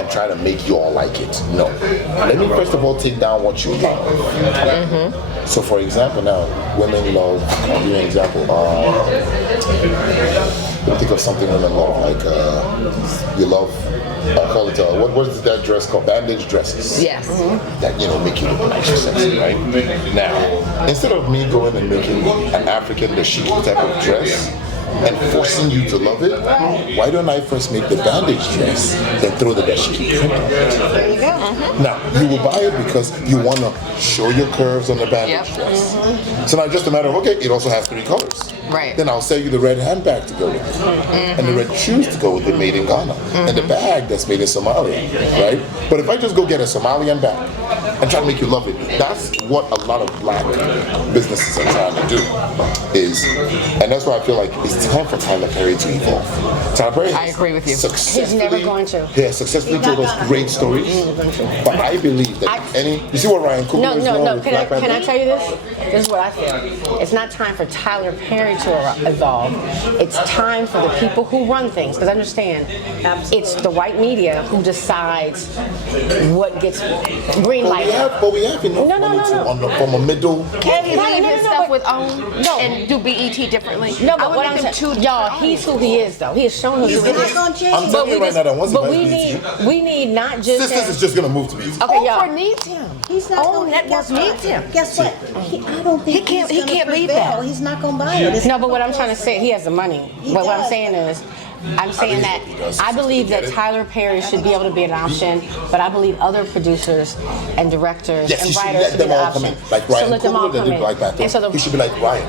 and try to make you all like it. No. Let me first of all take down what you love. So for example now, women love, I'll give you an example. Let me think of something women love, like you love, I'll call it, what is that dress called? Bandage dresses. Yes. That, make you look nice or sexy, right? Now, instead of me going and making an African dashiki type of dress, and forcing you to love it, why don't I first make the bandage dress, then throw the dashiki print on it? There you go. Now, you will buy it because you want to show your curves on the bandage dress. So now just a matter of, okay, it also has 3 colors. Right. Then I'll sell you the red handbag to go with it, and the red shoes to go with it made in Ghana, and the bag that's made in Somalia, right? But if I just go get a Somalian bag and try to make you love it, that's what a lot of black businesses are trying to do. And that's why I feel like it's time for Tyler Perry to evolve. Tyler Perry, I agree with you. He's never going to. Yeah, successfully told us great stories. But I believe that you see what Ryan Coogler is doing with Black Panther? Can I tell you this? This is what I feel. It's not time for Tyler Perry to evolve. It's time for the people who run things. Because understand, it's the white media who decides what gets green light. But we have enough money from a middle. Can he leave his stuff with OWN and do BET differently? No, but what I'm saying, y'all, he's who he is, though. He has shown who he is. I'm telling you right now that once he buys BET, we need not just Sisters is just gonna move to BET. Okay, y'all. Oprah needs him. He's not OWN Network needs him. Guess what? I don't think He can't leave that. He's not going to buy it. No, but what I'm trying to say, he has the money. But what I'm saying is, I'm saying that I believe that Tyler Perry should be able to be an option, but I believe other producers and directors and writers should be an option. Like So Ryan let them all Coogler, come in. Black Panther. He should be like Ryan.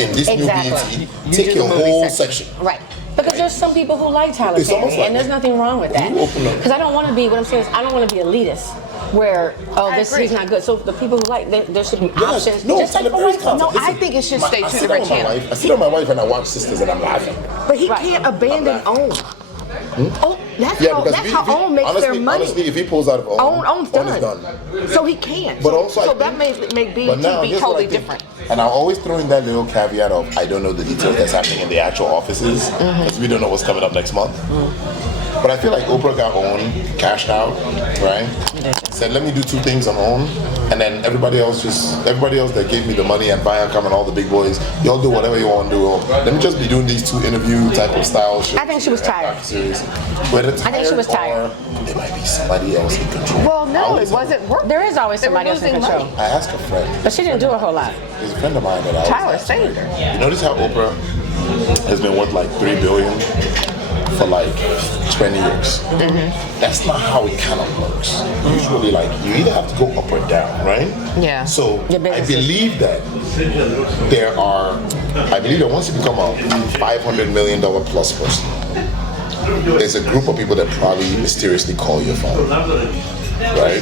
In this new BET, take your whole section. Right. Because there's some people who like Tyler Perry, and there's nothing wrong with that. Because I don't want to be, what I'm saying is, I don't want to be elitist. Where he's not good. So the people who like there should be options. No, just like for white folks. No, I think it should stay to the red channel. I sit on my wife and I watch Sisters and I'm laughing. But he can't abandon OWN. Oh, that's how OWN makes their money. Honestly, if he pulls out of OWN, OWN's OWN is done. So he can't. But also, so that may BET be totally different. And I'll always throw in that little caveat of I don't know the details that's happening in the actual offices because we don't know what's coming up next month. But I feel like Oprah got OWN, cashed out, right? Said, let me do 2 things on OWN, and then everybody else that gave me the money and Viacom and all the big boys, y'all do whatever you want to do. Let me just be doing these 2 interview type of style shit. I think she was tired. I think she was tired. There might be somebody else in control. Well, no, it wasn't working. There is always somebody else in control. I asked a friend. But she didn't do a whole lot. There's a friend of mine that I Tyler saved her. You notice how Oprah has been worth like $3 billion for like 20 years. That's not how it kind of works. Usually, like you either have to go up or down, right? Yeah. So I believe that once you become a $500 million plus person, there's a group of people that probably mysteriously call your phone. Right?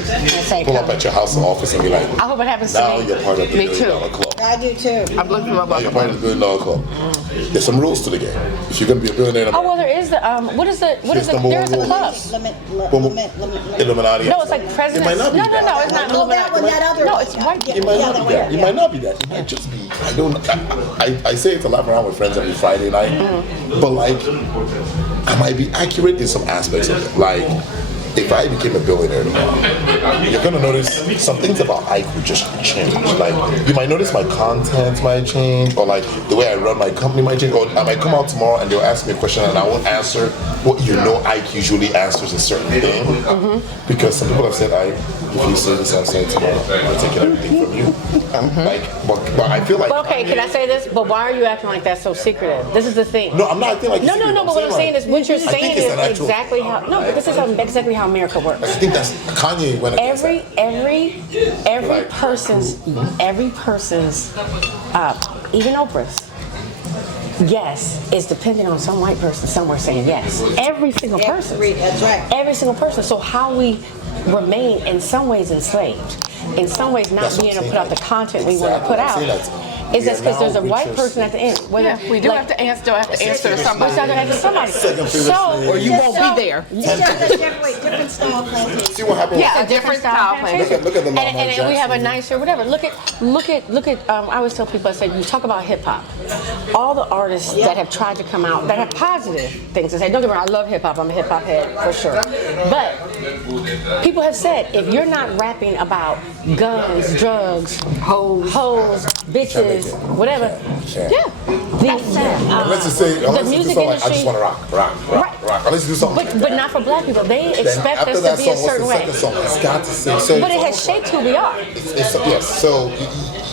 Pull up at your house or office and be like, I hope it happens now to me. you're part of the $1 billion club. I do too. I'm looking for my You're part of the $1 billion club. There's some rules to the game. If you're going to be a billionaire, Oh, well, there is the, there's a club. Illuminati. No, it's like president. It might not be No, that. it's not Oh, that one, that other No, one. it's white. It might not be that. It might not be that. It might just be. I say it to laugh around with friends every Friday night, but like, I might be accurate in some aspects of it. Like, if I became a billionaire tomorrow, you're gonna notice some things about Ike would just change. Like, you might notice my content might change, or like the way I run my company might change. Or I might come out tomorrow and they'll ask me a question and I won't answer what Ike usually answers a certain thing. Because some people have said, Ike, if you say this, I'm saying tomorrow, I'm taking everything from you. Like, but I feel like. But okay, can I say this? But why are you acting like that's so secretive? This is the thing. No, I'm not acting like. No. But what I'm saying is, what you're saying is exactly how. No, but this is exactly how America works. I think that's Kanye went against every person's, even Oprah's. Yes, is dependent on some white person somewhere saying yes. Every single person. That's right. Every single person. So how we remain in some ways enslaved, in some ways not being able to put out the content we want to put out. Is that because there's a white waitress. person at the end? Yeah, we do have to answer. Still have to answer somebody. We still have to answer somebody. Second favorite slave. Or you won't be there. You still have a different style plantation. See what happened? Yeah, a different style plantation. Look at the Lamar And we have a Jackson. nicer whatever. Look at. I always tell people, I say, you talk about hip hop. All the artists that have tried to come out that have positive things to say. Don't get me wrong, I love hip hop. I'm a hip hop head for sure. But people have said if you're not rapping about guns, drugs, hoes, bitches, whatever, that's sad. And let's just say, unless you do music something like, I industry- just want to rock. Right. Unless you do something like But that. not for black people. They expect After us that to be a song, what's certain the way. second song? It's got to say. So, But it has shaped who we are. yes. So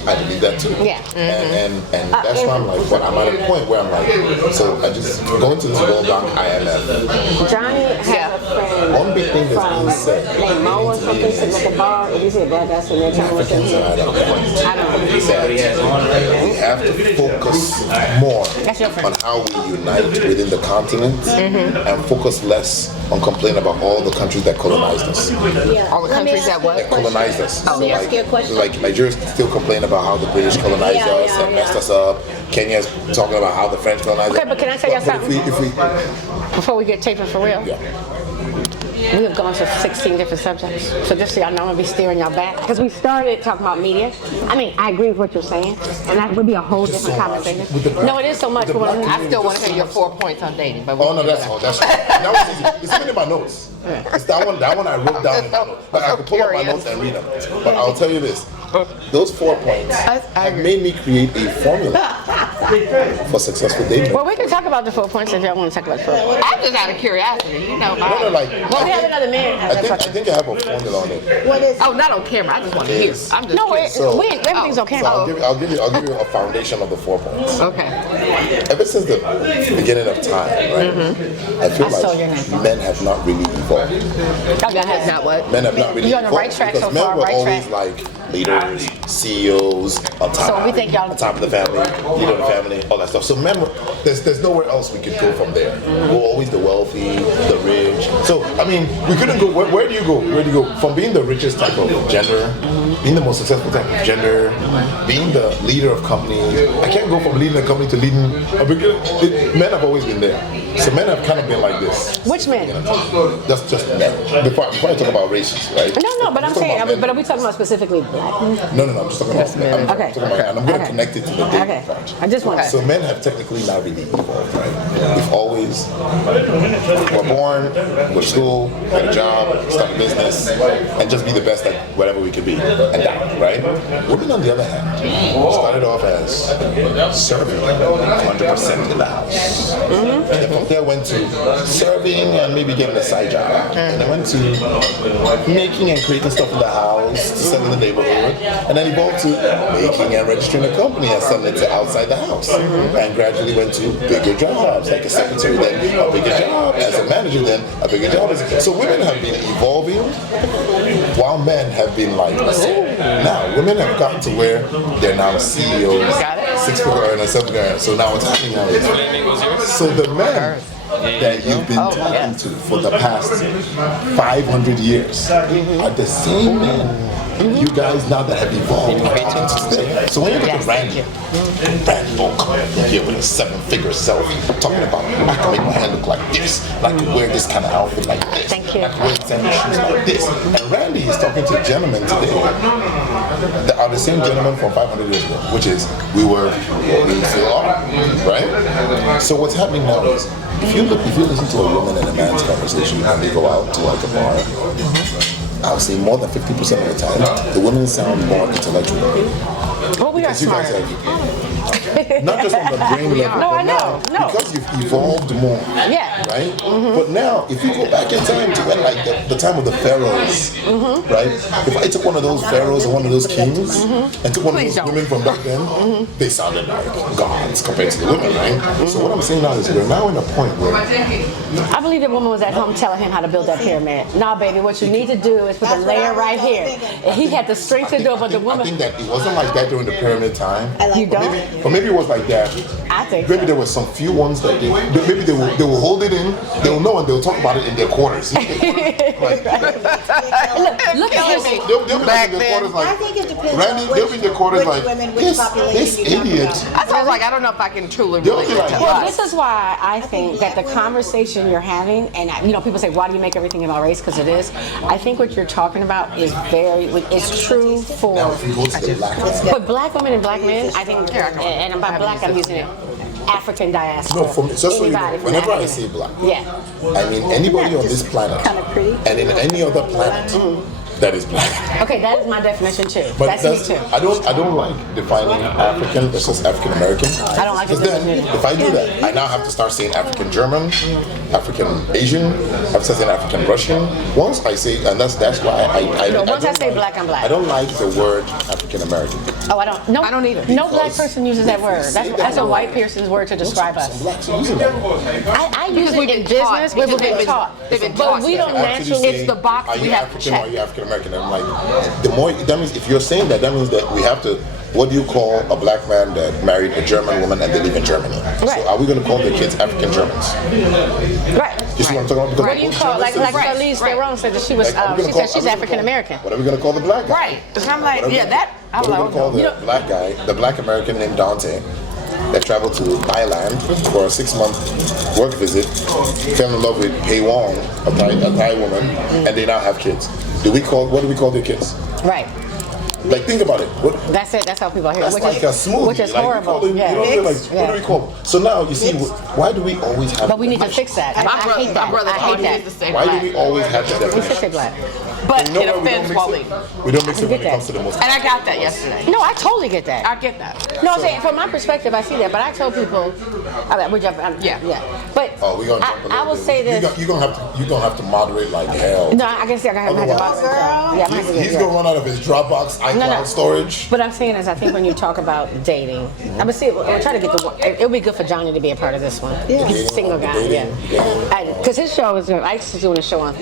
I believe that too. Yeah. And that's why I'm like, I'm at a point where I'm like, so I just going to this World Bank IMF. Johnny has a friend One big thing that's being said. named Mo or something sitting at the bar. If you see a black guy sitting there trying to Africans are at a point I don't know. that we have to focus more That's your friend. on how we unite within the continent and focus less on complaining about all the countries that colonized us. Yeah. All the Let me countries ask that you what? a question. Colonized us. Let me ask you a question. Like Nigeria still complain about how the British colonized Yeah, us yeah, and messed yeah. us up. Kenya's talking about how the French colonized us. Okay, but can I tell you something? If we Before we get taping for real, we have gone to 16 different subjects. So just so y'all know, I'm gonna be steering y'all back. Because we started talking about media. I mean, I agree with what you're saying. And that would be a whole different conversation. No, it is so much. I still want to hear your 4 points on dating, but Oh no, that's that was easy. It's even in my notes. It's that one I wrote down in my notes. But I could pull up my notes and read them. But I'll tell you this. Those 4 points have made me create a formula for successful dating. Well, we can talk about the 4 points if y'all want to talk about the 4 points. I'm just out of curiosity, you know. No, like, Well, we have another man. I think I have a formula on it. What is Oh, not on camera. I just want to hear. Yes. I'm just No, curious. everything's okay. So I'll give you a foundation of the 4 points. Okay. Ever since the beginning of time, right? I feel I saw your like name. men have not really evolved. That's not what. Men have not really You're on the evolved right track because so men far, were right always track. like leaders, CEOs, on top, So we think y'all- on top of the family, leader of the family, all that stuff. So men, there's nowhere else we could go from there. We're always the wealthy, the rich. So I mean, we couldn't go. Where do you go? Where do you go? From being the richest type of gender, being the most successful type of gender, being the leader of companies. I can't go from leading a company to leading a big. Men have always been there. So men have kind of been like this. Which men? Just men. Before I talk about races, right? No, but I'm Just talking saying, about men. but are we talking about specifically black men? No, I'm just talking about men. Okay. And I'm going to Okay. connect it to the dating Okay. part. I just want to. So men have technically not really evolved, right? We've always, we're born, go to school, get a job, start a business, and just be the best at whatever we could be, and that, right? Women, on the other hand, started off as serving 100% in the house. And from there went to serving and maybe getting a side job. And then went to making and creating stuff in the house, to sell in the neighborhood, and then evolved to making and registering a company and selling it to outside the house. And gradually went to bigger jobs, like a secretary, then a bigger job, as a manager, then a bigger job. So women have been evolving while men have been like, now women have gotten to where they're now CEOs, 6-figure earners, 7-figure earners. So now what's happening now is, so the men that you've been talking to for the past 500 years are the same men you guys now that have evolved are talking to today. So when you look at Randi will come here with a 7-figure self talking about, I can make my hair look like this, I can wear this kind of outfit like this, Thank you. I can wear designer shoes like this. And Randi is talking to gentlemen today that are the same gentlemen from 500 years ago, which is we were, we still are, right? So what's happening now is, if you listen to a woman and a man's conversation when they go out to like a bar, I'll say more than 50% of the time, the women sound more intellectual. Well, we are Because you guys smart. have, not just on the brain level, No, but I know, now, no. because you've evolved more, Yeah. right? But now, if you go back in time to when, like, the time of the pharaohs, right? If I took one of those pharaohs or one of those kings and took one of those women from back then, they sounded like gods compared to the women, right? So what I'm saying now is we're now in a point where I believe the woman was at home telling him how to build that pyramid. Nah, baby, what you need to do is put a layer right here. And he had the strength to do it, but the I woman. think that it wasn't like that during the pyramid time. You don't? Or maybe it was like that. I think Maybe so. there were some few ones that maybe they will hold it in, they'll know and they'll talk about it in their corners. Like, Look at this. They'll be Back like in their then. quarters like, I think it depends Randy, on they'll be in their quarters which like, women, which this population you're talking idiot. about. I was like, I don't know if I can truly They'll relate be it like, to Well, us. this is why I think that the conversation you're having, and people say, why do you make everything about race? Because it is. I think what you're talking about is it's true for. Now, if we go to the black man. But black women and black men, I think, and by black I'm using it, African diaspora. No, for me, just so you know, Anybody from whenever I Africa. say black, Yeah. I mean anybody on this planet Kinda pretty. and in any other planet that is black. Okay, that is my definition too. But That's me too. I don't like defining African versus African American. I don't like Because it then, either. if I do that, I now have to start saying African German, African Asian, I have to start saying African Russian. Once I say, and that's why I No, once I don't say like- black, I'm black. I don't like the word African American. Oh, I don't. No, I don't either. No black Because person uses that word. if you say That's a that white word, person's word to describe Some us. blacks are using that word. I use Because it we've in been taught, business, but because we've been taught. they've been But taught we that. don't Actually naturally. say, It's the box are we you have to African check. or are you African American? And I'm like, the more that means if you're saying that, that means that we have to. What do you call a black man that married a German woman and they live in Germany? Right. So are we going to call the kids African Germans? Right. You see what I'm talking about? Because What do you call like Charlize Theron said that she was? She said she's African American. What are we going to call the black guy? Right. And I'm like, yeah, that. I What was are we going to call like, the black guy, the black American named Dante, that traveled to Thailand for a 6-month work visit, fell in love with Pei Wong, a Thai woman, and they now have kids. What do we call their kids? Right. Like, think about it. What, That's it. That's how people are here. that's Which like a is smoothie. which is like, horrible. You know what I mean? Like, Yeah. what do we call them? So now, you see, why do we always have But we need to definitions? fix that. my I brother, hate that. my brother I taught hate me to that. say Why black. do we always have that We should definition? say black. But You know it why we don't offends mix Wally. it? We don't mix it when get it that. comes to the most. And I got that yesterday. No, I totally get that. I get that. No, I'm saying from my perspective, I see that, but I tell people, Yeah. But Oh, we're gonna jump a little I will bit. say this. You're gonna have to moderate like hell. No, I can see I have to Otherwise- moderate. Yeah, I'm gonna have to He's get- gonna run out of his Dropbox iCloud storage. But I'm saying is, I think when you talk about dating, I'm gonna see. We'll try to get the. It'll be good for Johnny to be a part of this one. Yeah. He's a single guy. Yeah. Because his show is. I used to doing a show on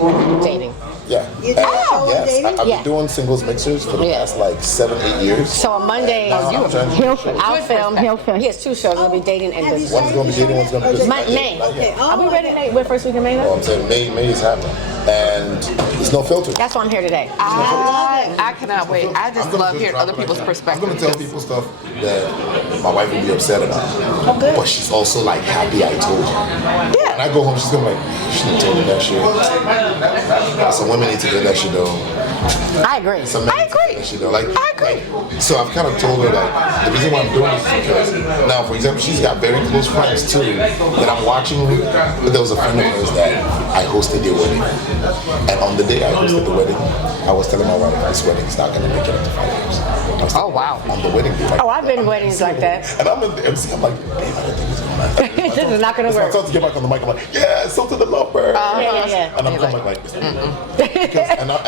dating. Yeah. You do a show on Yes, dating? I've Yeah. been doing singles mixers for the Yeah. past like 7-8 years. So on Monday, Now I'm trying to do I'll shows. film. He'll film. He has 2 shows. It'll be dating and Have you business. One's gonna be dating, one's gonna be business. May. Not yet. Are we ready, May? We're first week in May Oh, now? I'm saying May is happening, and there's no filter. That's why I'm here today. I cannot wait. I I'm just gonna love hearing drop other it people's like that. perspectives. I'm gonna tell people stuff that my wife will be upset about. good. But she's also like happy I told her. Yeah. When I go home, she's gonna be like, you shouldn't have told me that shit. Some women need to get that shit though. I agree. Some men need to get that shit though. Like, so I've kind of told her like the reason why I'm doing this is because now, for example, she's got very close friends too that I'm watching. But there was a friend of hers that I hosted their wedding, and on the day I hosted the wedding, I was telling my wife this wedding is not gonna make it up to 5 years. I was Oh, wow. On the wedding day, like, Oh, I've been to weddings like that. and I'm in the MC. I'm like, babe, I don't think it's gonna happen. This is not gonna So I work. start to get back on the mic. I'm like, yeah, it's something to love her. Yeah. And I'm coming like,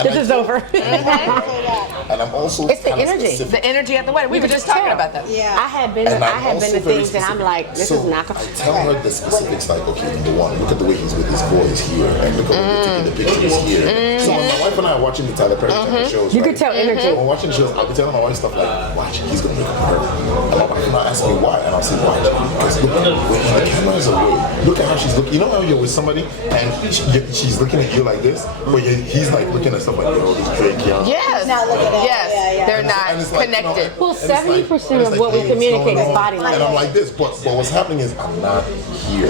This is over. And I'm also It's the kinda energy. specific. The energy at the wedding. We were just talking about that. Yeah. I have been. And I I'm have been also to very things and I'm specific. like, this So is not gonna. I tell her the specifics, like, okay, number one, look at the way he's with his boys here, and look at when they're taking the pictures here. So when my wife and I are watching the Tyler Perry type of shows, You right? could tell energy. When watching the shows, I'll be telling my wife stuff like, watch, he's gonna make up for her. And my wife will not ask me why, and I'll say, watch. Because look, when the camera is away, look at how she's looking. You know how you're with somebody and she's looking at you like this, but he's like looking at stuff like, yo, this Drake young. Yes. Now look at that. Yes. Yeah. They're And not it's like, you know, connected. Well, and it's like- 70% and it's of like, what we hey, what's communicate going is on? body And I'm language. like this, but what's happening is I'm not here.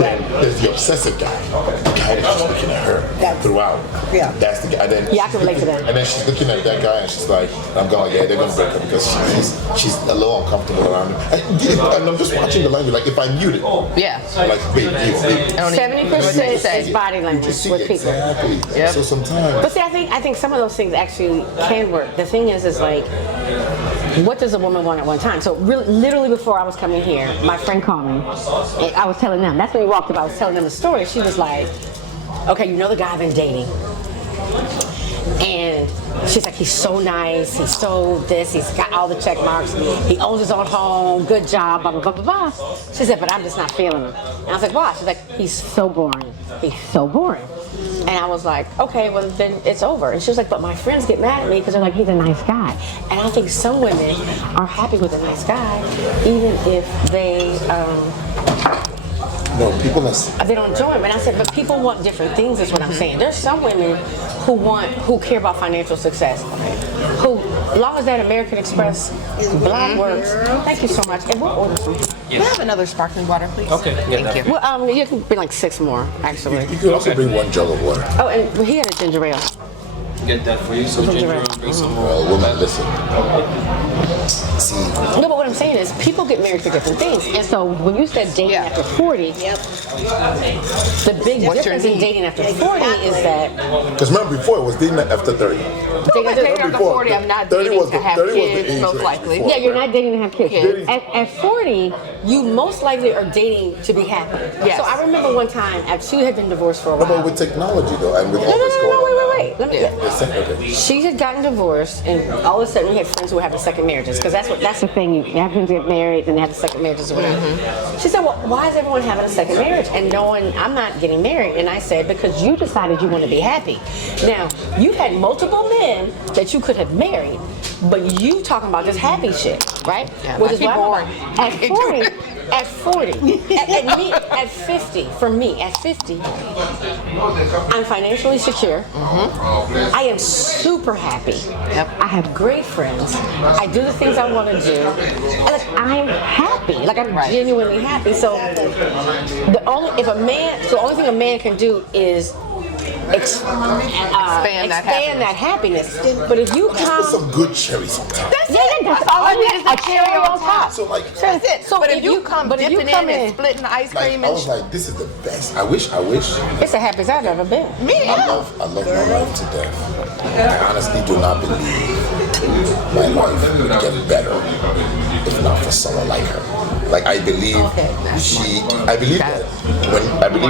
Then there's the obsessive guy, the guy that's just looking at her throughout. Yeah. That's the guy. Then Yeah, I can relate to that. And then she's looking at that guy and she's like, I'm going, yeah, they're gonna break up because she's a little uncomfortable around him. And I'm just watching the language. Like if I mute it, Yeah. like babe. 70% is body You language just see with people. exactly. Yep. So sometimes. But see, I think some of those things actually can work. The thing is like, what does a woman want at one time? So really, literally before I was coming here, my friend called me, and I was telling them. That's when we walked up. I was telling them the story. She was like, "Okay, you know the guy I've been dating." And she's like, he's so nice, he's so this, he's got all the check marks, he owns his own home, good job, blah, blah, blah, blah, blah. She said, but I'm just not feeling him. And I was like, why? She's like, he's so boring. He's so boring. And I was like, okay, well then it's over. And she was like, but my friends get mad at me because they're like, he's a nice guy. And I think some women are happy with a nice guy, even if they No, people are. They don't enjoy them. And I said, but people want different things, is what I'm saying. There's some women who care about financial success. Who, as long as that American Express block works. Thank you so much. And we'll order some. Can I have another sparkling water, please? Okay. Yeah, Thank you. Well, you can bring like 6 more, actually. You could also bring 1 jug of water. Oh, and he had a ginger ale. Get that for you. So ginger ale, bring some more. Well, woman, listen. See, No, but what I'm saying is people get married for different things. And so when you said dating after 40, the big difference in dating after 40 is that because remember before it was dating after 30. Dating after 40, I'm not 30 dating was to the- have 30 was the kids, age most range likely. before. yeah, you're not dating to have kids. Dating- At 40, you most likely are dating to be happy. Yes. So I remember one time, after she had been divorced for a No, while. but with technology though, and with all No, this going on. wait. Let me. Okay. She had gotten divorced, and all of a sudden we had friends who were having second marriages, because that's the thing. You have friends get married and they have the second marriages or whatever. She said, "Well, why is everyone having a second marriage and knowing I'm not getting married?" And I said, "Because you decided you want to be happy. Now you've had multiple men that you could have married, but you talking about this happy shit, right? Yeah, Which is that'd be why boring. at 40." At 40, at 50, for me, at 50, I'm financially secure. I am super happy. Yep. I have great friends. I do the things I want to do. And like, I'm happy. Like, I'm genuinely happy. So the only thing a man can do is expand that happiness. But if you Put come, some good cherry sometimes. that's all I need is a cherry on top. So like, That's it. So but if if you you- come but if you dipping come in in- and splitting the ice like cream I and was like, this is the best. I wish. It's the happiest I've ever been. I love my wife to death. I honestly do not believe my life would get better if not for someone like her. Like I believe I believe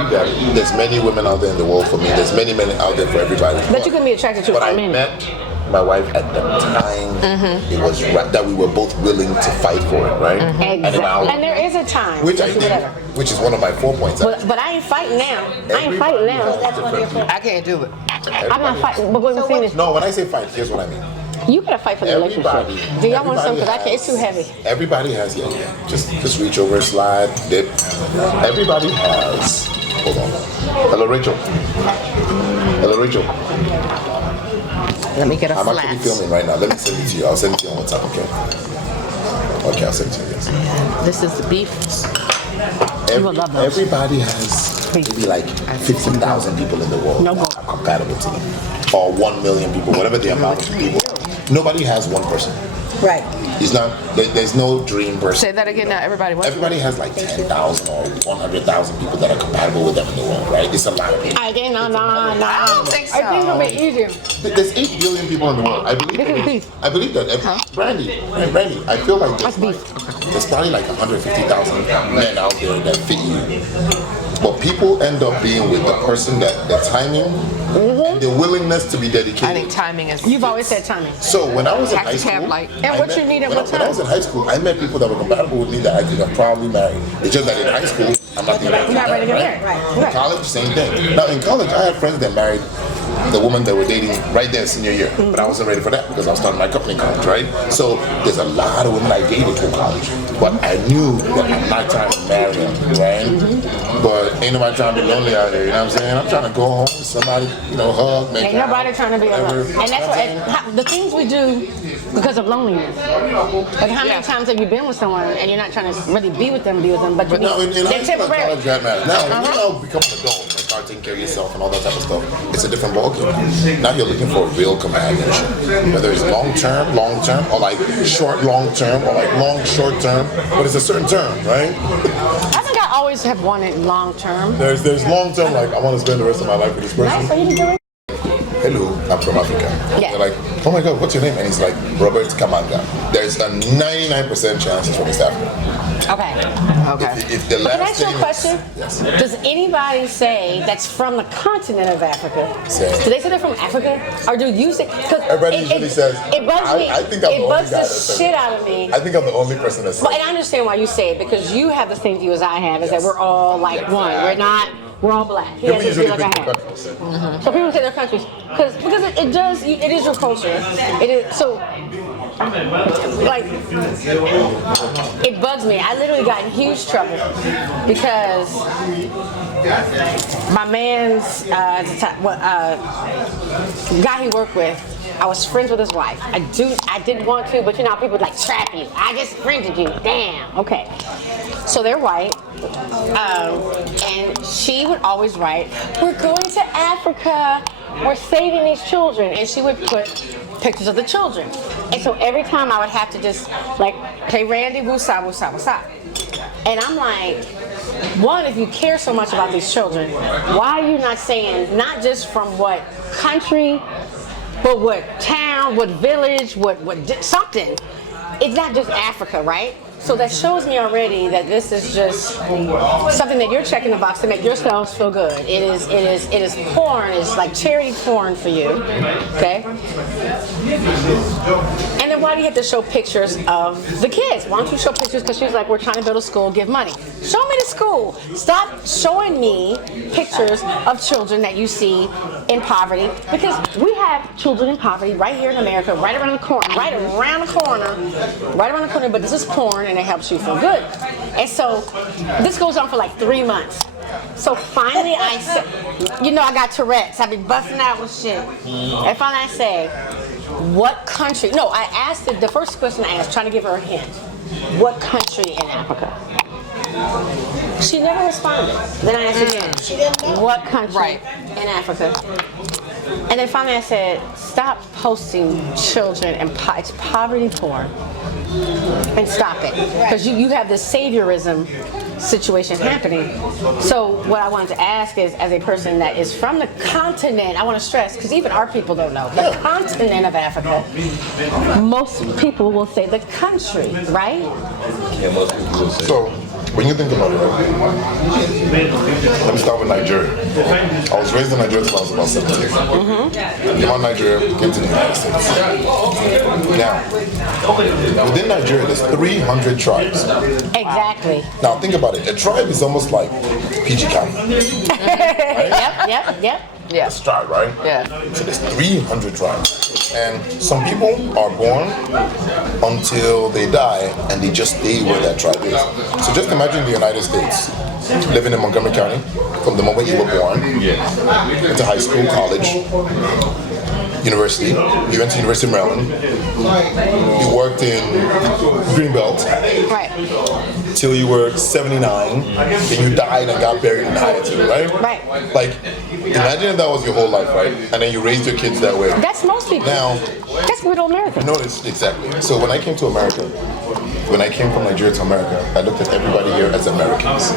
that there's many women out there in the world for me. There's many men out there for everybody. But you can be attracted to But for I a minute. met my wife at the time. It was right that we were both willing to fight for it, right? And in our- And there is a time. which I think, whatever. which is one of my 4 points. But I ain't fighting now. I ain't fighting now. That's one of your points. I can't do it. I'm not fighting. But what I'm saying is, No, when I say fight, here's what I mean. you gotta fight for the relationship. Do y'all want some? Because I can't. It's too heavy. Everybody has, just reach over, slide, dip. Everybody has. Hold on. Hello, Rachel. Hello, Rachel. Let me get a I'm flat. actually filming right now. Let me send it to you. I'll send it to you on WhatsApp, okay? Okay, I'll send it to you. Yes. This is the beef. Everybody has maybe like 15,000 people in the world that are compatible to them. Or 1 million people, whatever the amount of people. Nobody has one person. Right. It's not, there's no dream person. Say that again now, everybody. What? Everybody has like 10,000 or 100,000 people that are compatible with them in the world, right? It's a lot of people. I think no. I don't think so. I think it'll be easier. There's 8 billion people in the world. I believe This is that. beef. I believe that. Randy, I feel like there's probably like 150,000 men out there that fit you. But people end up being with the person that the timing and the willingness to be dedicated. I think timing is. You've always said timing. So when I was in Have high to have, school, like- And what you need at what when I was in high school, I met people that were compatible with me that I could have probably married. It's just that in high school, I'm not thinking You're not ready to get married. In college, same thing. Now in college, I had friends that married the woman they were dating right there senior year, but I wasn't ready for that because I was starting my company in college, right? So there's a lot of women I dated in college, but I knew that I'm not trying to marry them, right? But ain't nobody trying to be lonely out there, you know what I'm saying? I'm trying to go home with somebody, hug, make Ain't nobody out, trying to be whatever. alone. And that's what the things we do because of loneliness. Like how many times have you been with someone and you're not trying to really be with them, but But now in they're high school and temporary. college, that matters. Now, when you now become an adult and start taking care of yourself and all that type of stuff, it's a different ballgame. Now you're looking for real companionship, whether it's long term, or like short, long term, or like long, short term. But it's a certain term, right? I think I always have wanted long term. There's long term, like I want to spend the rest of my life with this person. So you can do it. Hello, I'm from Africa. Yeah. They're like, oh my God, what's your name? And he's like, Robert Kamanga. There's a 99% chance he's from East Africa. Okay. If the Can I last ask you a thing question? Yes. Does anybody say that's from the continent of Africa? Say. Do they say they're from Africa? Or do you say? Cause Everybody usually says, it bugs me. I think I'm the it only bugs guy the that says shit it. out of me. I think I'm the only person that says Well, and I understand why you say it because you have the same view as I have, is that we're all like one. We're not. We're all black. He People has this usually view like pick I the have. countries. So people say their countries because it is your culture. It is so. like, it bugs me. I literally got in huge trouble because my man's guy he worked with, I was friends with his wife. I didn't want to, but you know how people like trap you. I just friended you. Damn. Okay. So they're white. And she would always write, "We're going to Africa. We're saving these children." And she would put pictures of the children. And so every time I would have to just like play Randi, woosah, woosah, woosah. And I'm like, one, if you care so much about these children, why are you not saying not just from what country, but what town, what village, what something? It's not just Africa, right? So that shows me already that this is just something that you're checking the box to make yourselves feel good. It is porn. It's like charity porn for you, okay? And then why do you have to show pictures of the kids? Why don't you show pictures? Because she's like, we're trying to build a school, give money. Show me the school. Stop showing me pictures of children that you see in poverty, because we have children in poverty right here in America, right around the corner, but this is porn and it helps you feel good. And so this goes on for like 3 months. So finally I said, you know, I got Tourette's, I be busting out with shit. And finally I say, what country? No, I asked the first question I asked, trying to give her a hint. What country in Africa? She never responded. Then I asked again, She didn't know. what country in Africa? And then finally I said, stop posting children and it's poverty porn. And stop it. Because you have this saviorism situation happening. So what I wanted to ask is, as a person that is from the continent, I want to stress, because even our people don't know, the continent of Africa, most people will say the country, right? Yeah, most people will say. So, when you think about it, right? Let me start with Nigeria. I was raised in Nigeria until I was about 17. Came out of Nigeria, came to the United States. Now, within Nigeria, there's 300 tribes. Exactly. Now, think about it. A tribe is almost like PG County. Right? Yep. Yeah. It's a tribe, right? Yeah. So there's 300 tribes. And some people are born until they die and they just stay where that tribe is. So just imagine the United States, living in Montgomery County, from the moment you were born, into high school, college, university. You went to University of Maryland. You worked in Greenbelt. Right. Till you were 79, then you died and got buried in Hyatt, right? Right. Like, imagine if that was your whole life, right? And then you raised your kids that way. That's most people. Now, that's middle America. notice, exactly. So when I came to America, when I came from Nigeria to America, I looked at everybody here as Americans.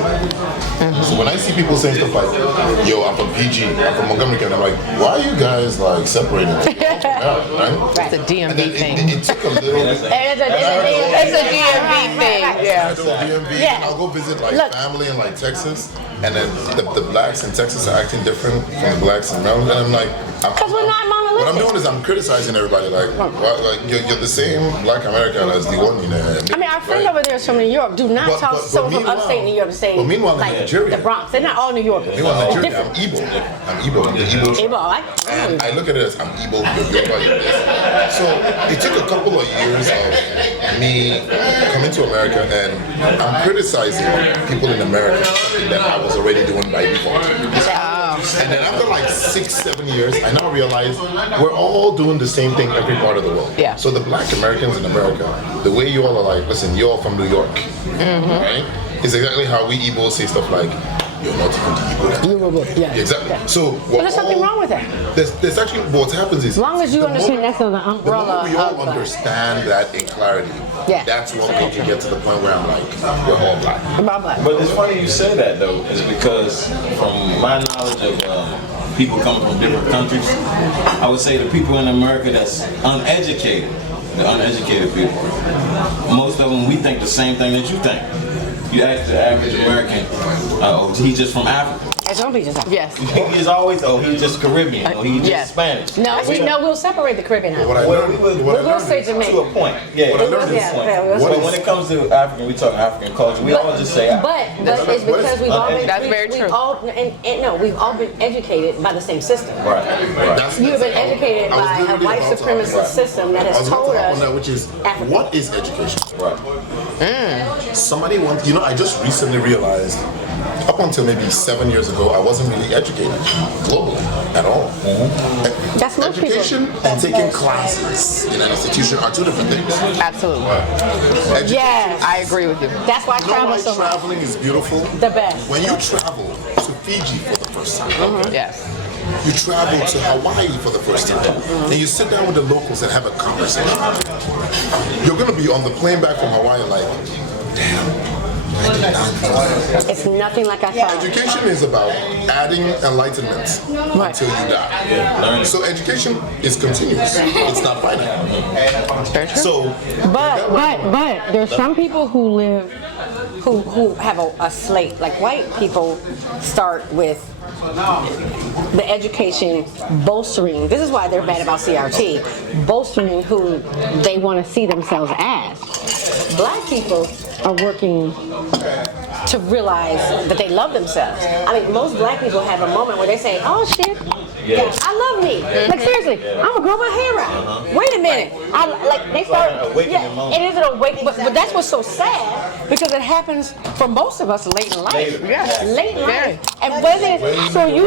So when I see people saying stuff like, yo, I'm from PG, I'm from Montgomery County, I'm like, why are you guys like separating? Right? It's a DMV thing. It took a little bit. It's a DMV thing. Yeah. So DMV, Yeah. I'll go visit like Look. family in like Texas, and then the blacks in Texas are acting different from the blacks in Maryland, and I'm like, Because we're not what I'm monolithic. doing is I'm criticizing everybody, like you're the same black American as the one, you know. I mean, our friend over there is from New York. Do not But- talk but to someone from meanwhile- upstate New York and say, but meanwhile in like, Nigeria- the Bronx. They're not all New Yorkers. Meanwhile, It's Nigeria, I'm different. Igbo. I'm the Igbo tribe. And I look at it as I'm Igbo, you're Yoruba, you're this. So it took a couple of years of me coming to America, and I'm criticizing people in America that I was already doing by default. And then after like 6-7 years, I now realize we're all doing the same thing every part of the world. Yeah. So the black Americans in America, the way you all are like, listen, you're all from New York, right? It's exactly how we Igbos say stuff like, you're not even Igbo. Yeah. Exactly. Yeah. So But there's something wrong with that. There's actually what happens is As long as you the understand moment- that's an the umbrella. moment we all of, understand that in clarity, Yeah. that's when we can get to the point where I'm like, we're all black. blah, blah. But it's funny you say that though, is because from my knowledge of people coming from different countries, I would say the people in America that's uneducated, the uneducated people, most of them we think the same thing that you think. You ask the average American, oh, he's just from Africa. As some people say. Yes. He's always, he's just Caribbean, or he's just Yes. Spanish. No, we'll separate the Caribbean out. What I learned, We'll say Jamaican. To a point. Yeah. What I learned is, But when it comes to African, we talk African culture. We all just say African. But it's because we've all been. That's very true. We've all been educated by the same system. Right. You've been educated by a white supremacist system that has told us. which is African. what is education? Right. Somebody once, I just recently realized, up until maybe 7 years ago, I wasn't really educated globally at all. That's most people. Education and taking classes in an institution are two different things. Absolutely. Education, Yes. I agree with you. That's why I you know travel why so much. traveling is beautiful? The best. When you travel to Fiji for the first time, Yes. you travel to Hawaii for the first time, and you sit down with the locals and have a conversation. You're going to be on the plane back from Hawaii like, damn, I did not know. It's nothing like I thought. Education is about adding enlightenment until you die. So education is continuous. It's not finite. Very true. So, But there's some people who live, who have a slate. Like white people start with the education bolstering. This is why they're bad about CRT. Bolstering who they want to see themselves as. Black people are working to realize that they love themselves. I mean, most black people have a moment where they say, "Oh shit, I love me." Like seriously, I'm gonna grow my hair out. Wait a minute, they start. It is an awakening, but that's what's so sad because it happens for most of us late in life. Late in life. And when it, so you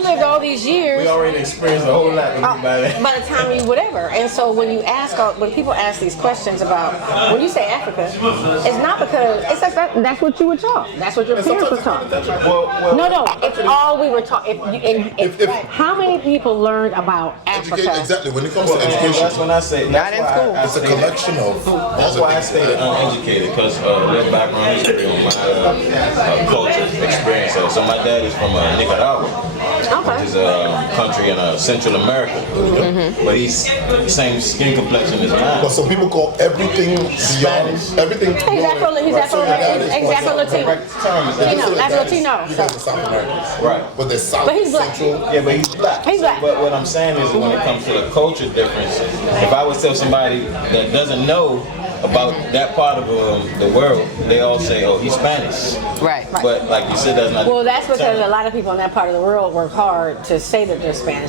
lived all these years. We already experienced a whole lot By the time you whatever, and so when people ask these questions about when you say Africa, it's not because it's like that's what you were taught. That's what your parents were taught. No, it's all we were taught. How many people learned about Africa? Exactly. When it comes to education, that's when I say Not in school. it's a collection of. That's why I stay uneducated, because their background history on my culture experience. So my dad is from Nicaragua, which is a country in Central America, but he's same skin complexion as mine. But some people call everything Spanish. Everything. He's Afro Latino. That's Latino. You guys are South Americans. Right. But they're South But he's black. Central. Yeah, but he's black. He's black. But what I'm saying is, when it comes to the culture difference, if I would tell somebody that doesn't know about that part of the world, they all say, "Oh, he's Spanish." Right. But like you said, that's not. Well, that's because a lot of people in that part of the world work hard to say that they're Spanish.